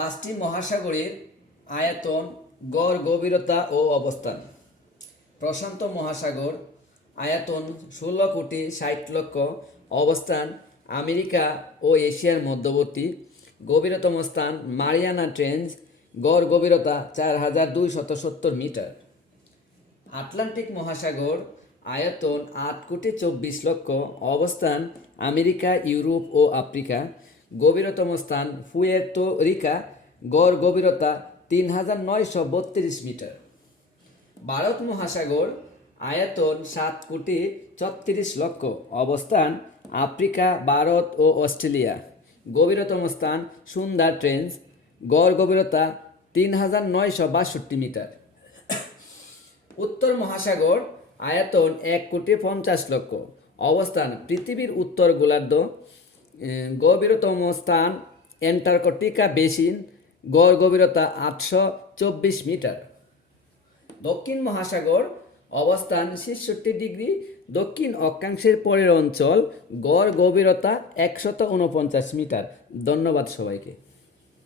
পাঁচটি মহাসাগরের আয়তন, গড় গভীরতা ও অবস্থান। প্রশান্ত মহাসাগর, আয়তন 16,60,00,000, অবস্থান আমেরিকা ও এশিয়ার মধ্যবর্তী, গভীরতম স্থান মারিয়ানা ট্রেঞ্চ, গড় গভীরতা 4,270 মিটার। আটলান্টিক মহাসাগর, আয়তন 8,24,00,000, অবস্থান আমেরিকা, ইউরোপ ও আফ্রিকা, গভীরতম স্থান পুয়ের্তো রিকা, গড় গভীরতা 3,932 মিটার। ভারত মহাসাগর, আয়তন 7,36,00,000, অবস্থান আফ্রিকা, ভারত ও অস্ট্রেলিয়া, গভীরতম স্থান সুন্দর ট্রেঞ্চ, গড় গভীরতা 3,962 মিটার। উত্তর মহাসাগর, আয়তন 1,50,00,000, অবস্থান পৃথিবীর উত্তর গোলার্ধ, গভীরতম স্থান অ্যান্টার্কটিকা বেসিন, গড় গভীরতা 824 মিটার। দক্ষিণ মহাসাগর, অবস্থান 66 ডিগ্রি দক্ষিণ অক্ষাংশের পরের অঞ্চল, গড় গভীরতা 149 মিটার। ধন্যবাদ সবাইকে।